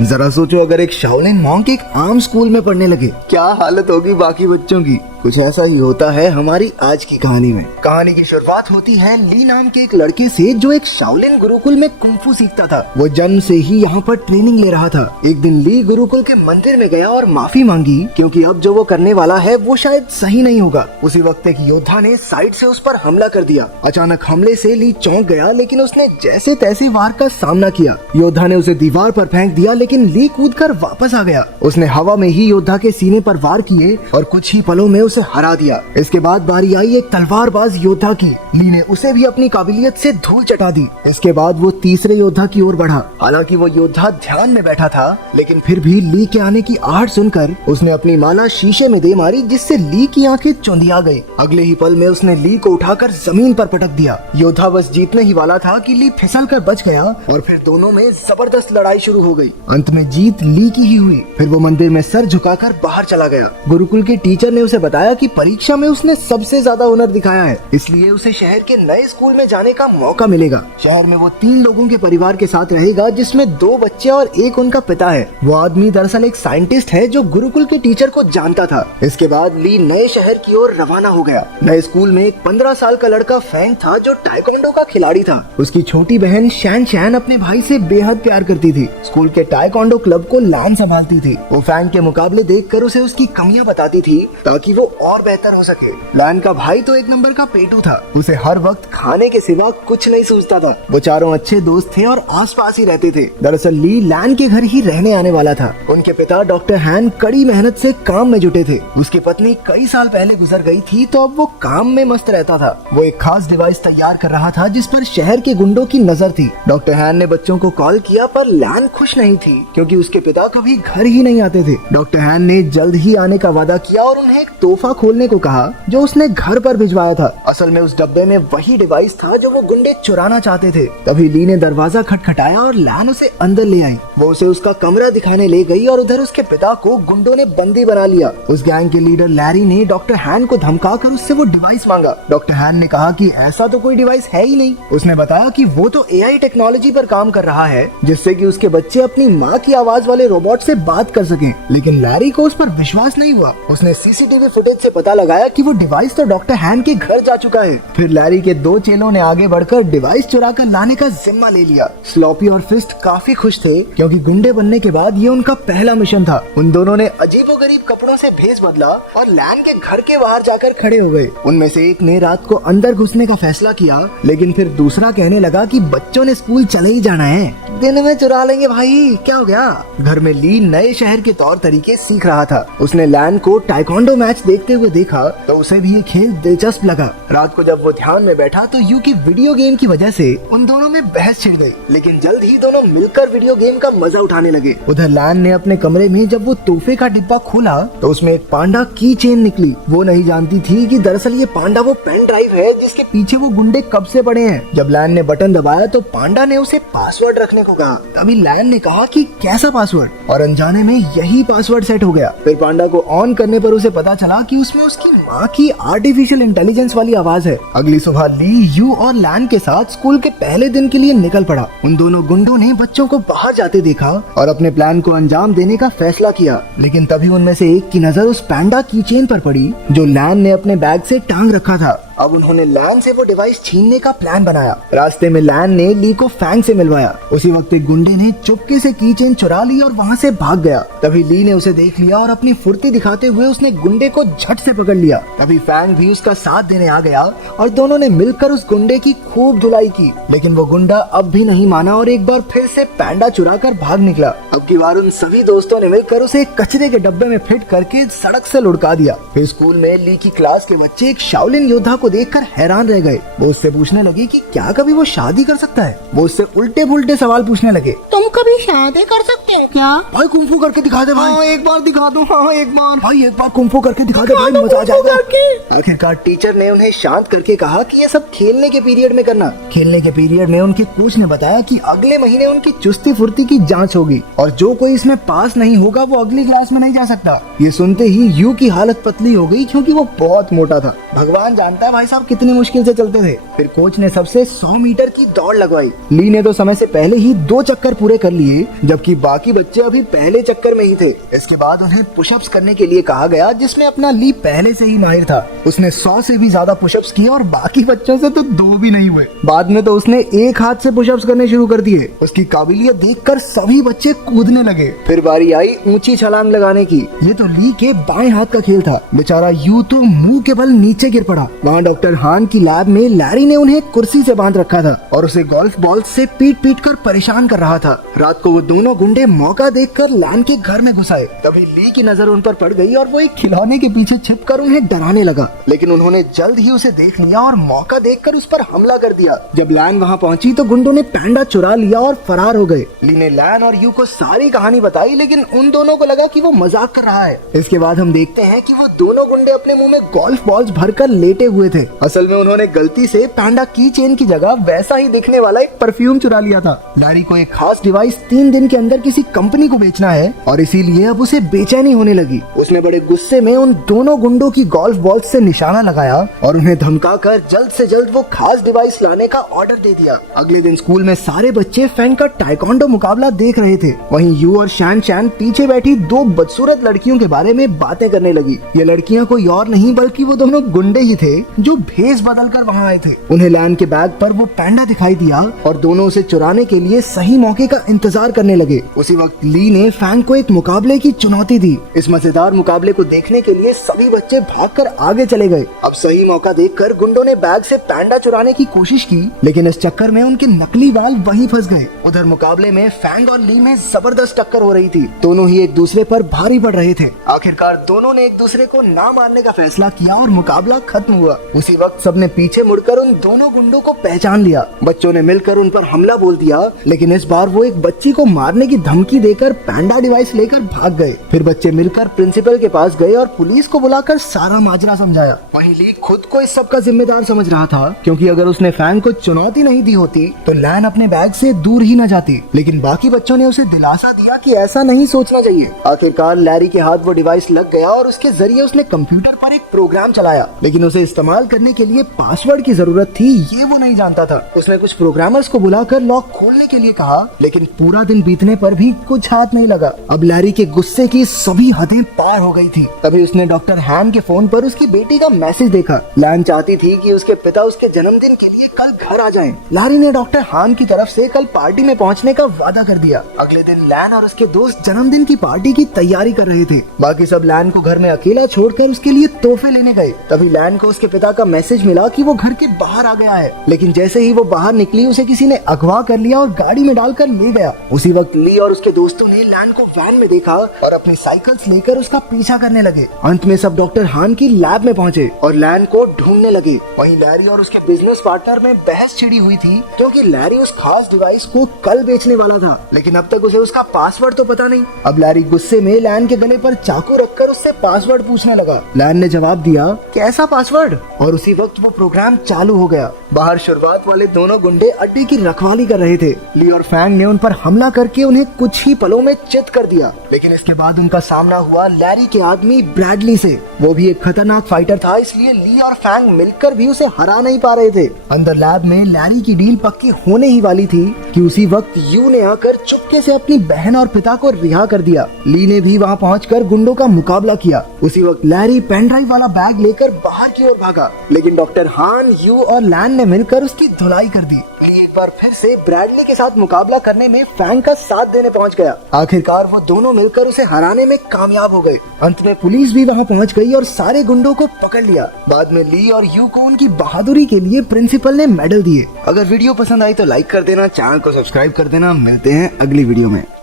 जरा सोचो अगर एक शाओलिन मॉन्क एक आम स्कूल में पढ़ने लगे, क्या हालत होगी बाकी बच्चों की। कुछ ऐसा ही होता है हमारी आज की कहानी में। कहानी की शुरुआत होती है ली नाम के एक लड़के से जो एक शाओलिन गुरुकुल में कुंफू सीखता था। वो जन्म से ही यहाँ पर ट्रेनिंग ले रहा था। एक दिन ली गुरुकुल के मंदिर में गया और माफी मांगी क्योंकि अब जो वो करने वाला है वो शायद सही नहीं होगा। उसी वक्त एक योद्धा ने साइड से उस पर हमला कर दिया। अचानक हमले से ली चौंक गया, लेकिन उसने जैसे तैसे वार का सामना किया। योद्धा ने उसे दीवार पर फेंक दिया, लेकिन ली कूदकर वापस आ गया। उसने हवा में ही योद्धा के सीने पर वार किए और कुछ ही पलों में उसे हरा दिया। इसके बाद बारी आई एक तलवारबाज योद्धा की। ली ने उसे भी अपनी काबिलियत से धूल चटा दी। इसके बाद वो तीसरे योद्धा की ओर बढ़ा। हालांकि वो योद्धा ध्यान में बैठा था, लेकिन फिर भी ली के आने की आहट सुनकर उसने अपनी माला शीशे में दे मारी, जिससे ली की आंखें चौंधिया गई। अगले ही पल में उसने ली को उठाकर जमीन पर पटक दिया। योद्धा बस जीतने ही वाला था कि ली फिसल कर बच गया और फिर दोनों में जबरदस्त लड़ाई शुरू हो गई। अंत में जीत ली की ही हुई। फिर वो मंदिर में सर झुकाकर बाहर चला गया। गुरुकुल के टीचर ने उसे बताया कि परीक्षा में उसने सबसे ज्यादा हुनर दिखाया है, इसलिए उसे शहर के नए स्कूल में जाने का मौका मिलेगा। शहर में वो 3 लोगों के परिवार के साथ रहेगा, जिसमें 2 बच्चे और एक उनका पिता है। वो आदमी दरअसल एक साइंटिस्ट है जो गुरुकुल के टीचर को जानता था। इसके बाद ली नए शहर की ओर रवाना हो गया। नए स्कूल में एक 15 साल का लड़का फैंग था जो टाइकोंडो का खिलाड़ी था। उसकी छोटी बहन शैन शैन अपने भाई से बेहद प्यार करती थी। स्कूल के टाइकोंडो क्लब को लैन संभालती थी। वो फैंग के मुकाबले देखकर उसे उसकी कमियां बताती थी ताकि वो और बेहतर हो सके। लैन का भाई तो एक नंबर का पेटू था। उसे हर वक्त खाने के सिवा कुछ नहीं सूझता था। वो चारों अच्छे दोस्त थे और आसपास ही रहते थे। दरअसल ली लैन के घर ही रहने आने वाला था। उनके पिता डॉक्टर हैन कड़ी मेहनत से काम में जुटे थे। उसकी पत्नी कई साल पहले गुजर गई थी, तो अब वो काम में मस्त रहता था। वो एक खास डिवाइस तैयार कर रहा था जिस पर शहर के गुंडों की नजर थी। डॉक्टर हैन ने बच्चों को कॉल किया, पर लैन खुश नहीं थी क्योंकि उसके पिता कभी घर ही नहीं आते थे। डॉक्टर हैन ने जल्द ही आने का वादा किया और उन्हें एक तोहफा खोलने को कहा जो उसने घर पर भिजवाया था। असल में उस डब्बे में वही डिवाइस था जो वो गुंडे चुराना चाहते थे। तभी ली ने दरवाजा खटखटाया और लैन उसे अंदर ले आई। वो उसे उसका कमरा दिखाने ले गई और उधर उसके पिता को गुंडों ने बंदी बना लिया। उस गैंग के लीडर लैरी ने डॉक्टर हैन को धमकाकर उससे वो डिवाइस मांगा। डॉक्टर हैन ने कहा कि ऐसा तो कोई डिवाइस है ही नहीं। उसने बताया कि वो तो एआई टेक्नोलॉजी पर काम कर रहा है, जिससे कि उसके बच्चे अपनी माँ की आवाज वाले रोबोट से बात कर सकें। लेकिन लैरी को उस पर विश्वास नहीं हुआ। उसने सीसीटीवी फुटेज से पता लगाया कि वो डिवाइस तो डॉक्टर हैन के घर जा चुका है। फिर लैरी के 2 चेलों ने आगे बढ़कर डिवाइस चुरा कर लाने का जिम्मा ले लिया। स्लॉपी और फिस्ट काफी खुश थे क्योंकि गुंडे बनने के बाद ये उनका पहला मिशन था। उन दोनों ने अजीबोगरीब कपड़ों से भेष बदला और लैन के घर के बाहर जाकर खड़े हो गए। उनमें से एक ने रात को अंदर घुसने का फैसला किया, लेकिन फिर दूसरा कहने लगा कि बच्चों ने स्कूल चले ही जाना है, दिन में चुरा लेंगे भाई, क्या हो गया। घर में ली नए शहर के तौर तरीके सीख रहा था। उसने लैन को टाइकोंडो मैच देखते हुए देखा तो उसे भी ये खेल दिलचस्प लगा। रात को जब वो ध्यान में बैठा तो यू की वीडियो गेम की वजह से उन दोनों में बहस छिड़ गई, लेकिन जल्द ही दोनों मिलकर वीडियो गेम का मजा उठाने लगे। उधर लैन ने अपने कमरे में जब वो तोहफे का डिब्बा खोला तो उसमें एक पांडा की चेन निकली। वो नहीं जानती थी कि दरअसल ये पांडा वो पेन ड्राइव है जिसके पीछे वो गुंडे कब से पड़े हैं। जब लैन ने बटन दबाया तो पांडा ने उसे पासवर्ड रखने को कहा। तभी लैन ने कहा कि कैसा पासवर्ड, और अनजाने में यही पासवर्ड सेट हो गया। फिर पांडा को ऑन करने पर उसे पता चला कि उसमें उसकी माँ की आर्टिफिशियल इंटेलिजेंस वाली आवाज है। अगली सुबह ली यू और लैन के साथ स्कूल के पहले दिन के लिए निकल पड़ा। उन दोनों गुंडों ने बच्चों को बाहर जाते देखा और अपने प्लान को अंजाम देने का फैसला किया, लेकिन तभी उनमें से एक की नजर उस पैंडा की चेन पर पड़ी जो लैन ने अपने बैग से टांग रखा था। अब उन्होंने लैन से वो डिवाइस छीनने का प्लान बनाया। रास्ते में लैन ने ली को फैंग से मिलवाया। उसी वक्त एक गुंडे ने चुपके से की चेन चुरा ली और वहाँ से भाग गया। तभी ली ने उसे देख लिया और अपनी फुर्ती दिखाते हुए उसने गुंडे को झट से पकड़ लिया। तभी फैंग भी उसका साथ देने आ गया और दोनों ने मिलकर उस गुंडे की खूब धुलाई की, लेकिन वो गुंडा अब भी नहीं माना और एक बार फिर से पैंडा चुरा कर भाग निकला। अब की बार उन सभी दोस्तों ने मिलकर उसे कचरे के डब्बे में फिट करके सड़क से लुढ़का दिया। फिर स्कूल में ली की क्लास के बच्चे एक शाओलिन योद्धा को देखकर हैरान रह गए। वो उससे पूछने लगे कि क्या कभी वो शादी कर सकता है। वो उससे उल्टे पुल्टे सवाल पूछने लगे। तुम कभी शादी कर सकते हो क्या? भाई कुंफू करके दिखा दे भाई। हाँ, एक बार दिखा दो। हाँ, एक बार भाई एक बार कुंफू करके दिखा दे भाई, मजा आ जाएगा। आखिरकार टीचर ने उन्हें शांत करके कहा कि ये सब खेलने के पीरियड में करना। खेलने के पीरियड में उनके कोच ने बताया कि अगले महीने उनकी चुस्ती फुर्ती की जांच होगी और जो कोई इसमें पास नहीं होगा वो अगली क्लास में नहीं जा सकता। ये सुनते ही यू की हालत पतली हो गई क्योंकि वो बहुत मोटा था। भगवान जानता है भाई साहब कितनी मुश्किल से चलते थे। फिर कोच ने सबसे 100 मीटर की दौड़ लगवाई। ली ने तो समय से पहले ही 2 चक्कर पूरे कर लिए, जबकि बाकी बच्चे अभी पहले चक्कर में ही थे। इसके बाद उन्हें पुशअप्स करने के लिए कहा गया, जिसमें अपना ली पहले से ही माहिर था। उसने 100 से भी ज्यादा पुशअप्स किए और बाकी बच्चों से तो 2 भी नहीं हुए। बाद में तो उसने एक हाथ से पुशअप्स करने शुरू कर दिए। उसकी काबिलियत देखकर सभी बच्चे कूदने लगे। फिर बारी आई ऊंची छलांग लगाने की। ये तो ली के बाएं हाथ का खेल था। बेचारा यूं तो मुंह के बल नीचे गिर पड़ा। वहाँ डॉक्टर हान की लैब में लैरी ने उन्हें कुर्सी से बांध रखा था और उसे गोल्फ बॉल से पीट कर परेशान कर रहा था। रात को वो दोनों गुंडे मौका देखकर लैन के घर में घुस आए। तभी ली की नजर उन पर पड़ गई और वो एक खिलौने के पीछे छिपकर उन्हें डराने लगा, लेकिन उन्होंने जल्द ही उसे देख लिया और मौका देखकर उस पर हमला कर दिया। जब लैन वहाँ पहुंची तो गुंडों ने पैंडा चुरा लिया और फरार हो गए। ली ने लैन और यू को सारी कहानी बताई, लेकिन उन दोनों को लगा कि वो मजाक कर रहा है। इसके बाद हम देखते हैं कि वो दोनों गुंडे अपने मुंह में गोल्फ बॉल्स भरकर लेटे हुए थे। असल में उन्होंने गलती से पैंडा की चेन की जगह वैसा ही दिखने वाला एक परफ्यूम चुरा लिया था। लैरी को एक खास डिवाइस 3 दिन के अंदर किसी कंपनी को बेचना है और इसीलिए अब उसे बेचैनी होने लगी। उसने बड़े गुस्से में उन दोनों गुंडों की गोल्फ बॉल्स से निशाना लगाया और उन्हें धमकाकर जल्द से जल्द वो खास डिवाइस लाने का ऑर्डर दे दिया। अगले दिन स्कूल में सारे बच्चे फैंग का टाइकोंडो मुकाबला देख रहे थे। वहीं यू और शैन शैन पीछे बैठी 2 बदसूरत लड़कियों के बारे में बातें करने लगी। ये लड़कियां कोई और नहीं बल्कि वो दोनों गुंडे ही थे जो भेस बदल कर वहाँ आए थे। उन्हें लैन के बैग पर वो पैंडा दिखाई दिया और दोनों उसे चुराने के लिए सही मौके का इंतजार करने लगे। उसी वक्त ली ने फैंग को एक मुकाबले की चुनौती दी। इस मजेदार मुकाबले को देखने के लिए सभी बच्चे भागकर आगे चले गए। अब सही मौका देखकर गुंडों ने बैग से पैंडा चुराने की कोशिश की, लेकिन इस चक्कर में उनके नकली बाल वहीं फंस गए। उधर मुकाबले में फैंग और ली में जबरदस्त टक्कर हो रही थी। दोनों ही एक दूसरे पर भारी पड़ रहे थे। आखिरकार दोनों ने एक दूसरे को ना मारने का फैसला किया और मुकाबला खत्म हुआ। उसी वक्त सबने पीछे मुड़कर उन दोनों गुंडों को पहचान लिया। बच्चों ने मिलकर उन पर हमला बोल दिया, लेकिन इस बार वो एक बच्ची को मारने की धमकी देकर पैंडा डिवाइस लेकर भाग गए। फिर बच्चे मिलकर प्रिंसिपल के पास गए और पुलिस को बुलाकर सारा माजरा समझाया। वहीं ली खुद को इस सब का जिम्मेदार समझ रहा था, क्योंकि अगर उसने फैंग को चुनौती नहीं दी होती तो लैन अपने बैग से दूर ही न जाती। लेकिन बाकी बच्चों ने उसे दिलासा दिया कि ऐसा नहीं सोचना चाहिए। आखिरकार लैरी के हाथ वो डिवाइस लग गया और उसके जरिए उसने कंप्यूटर पर एक प्रोग्राम चलाया, लेकिन उसे इस्तेमाल करने के लिए पासवर्ड की जरूरत थी, ये वो नहीं जानता था। उसने कुछ प्रोग्रामर्स को बुलाकर लॉक खोलने के लिए कहा, लेकिन पूरा दिन बीतने पर भी कुछ हाथ नहीं लगा। अब लैरी के गुस्से की सभी हदें पार हो गई थी। तभी उसने डॉक्टर हैन के फोन पर उसकी बेटी का मैसेज देखा। लैन चाहती थी कि उसके पिता उसके जन्मदिन के लिए कल घर आ जाएं। लैरी ने डॉक्टर हान की तरफ से कल पार्टी में पहुंचने का वादा कर दिया। अगले दिन लैन और उसके दोस्त जन्मदिन की पार्टी की तैयारी कर रहे थे। बाकी सब लैन को घर में अकेला छोड़कर उसके लिए तोहफे लेने गए। तभी लैन को उसके पिता का मैसेज मिला कि वो घर के बाहर आ गया है, लेकिन जैसे ही वो बाहर निकली उसे किसी ने अगवा कर लिया और गाड़ी में डालकर ले गया। उसी वक्त ली और उसके दोस्तों ने लैन को वैन में देखा और अपनी साइकिल्स लेकर उसका पीछा करने लगे। अंत में सब डॉक्टर हान की लैब में पहुंचे और लैन को ढूंढने लगे। वहीं लैरी और उसके बिजनेस पार्टनर में बहस छिड़ी हुई थी, क्योंकि लैरी उस खास डिवाइस को कल बेचने वाला था, लेकिन अब तक उसे उसका पासवर्ड तो पता नहीं। अब लैरी गुस्से में लैन के गले पर चाकू रखकर उससे पासवर्ड पूछने लगा। लैन ने जवाब दिया, कैसा पासवर्ड? और उसी वक्त वो प्रोग्राम चालू हो गया। बाहर शुरुआत वाले दोनों गुंडे अड्डे की रखवाली कर रहे थे। ली और फैंग ने उन पर हमला करके उन्हें कुछ ही पलों में चित कर दिया, लेकिन इसके बाद उनका सामना हुआ लैरी के आदमी ब्रैडली से। वो भी एक खतरनाक फाइटर था, इसलिए ली और फैंग मिलकर भी उसे हरा नहीं पा रहे थे। अंदर लैब में लैरी की डील पक्की होने ही वाली थी कि उसी वक्त यू ने आकर चुपके से अपनी बहन और पिता को रिहा कर दिया। ली ने भी वहाँ पहुंचकर गुंडों का मुकाबला किया। उसी वक्त लैरी पेन ड्राइव वाला बैग लेकर बाहर की ओर भागा, लेकिन डॉक्टर हान, यू और लैन ने मिलकर उसकी धुलाई कर दी। एक बार फिर से ब्रैडली के साथ मुकाबला करने में फैंग का साथ देने पहुंच गया। आखिरकार वो दोनों मिलकर उसे हराने में कामयाब हो गए। अंत में पुलिस भी वहां पहुंच गई और सारे गुंडों को पकड़ लिया। बाद में ली और यू को उनकी बहादुरी के लिए प्रिंसिपल ने मेडल दिए। अगर वीडियो पसंद आई तो लाइक कर देना, चैनल को सब्सक्राइब कर देना। मिलते हैं अगली वीडियो में।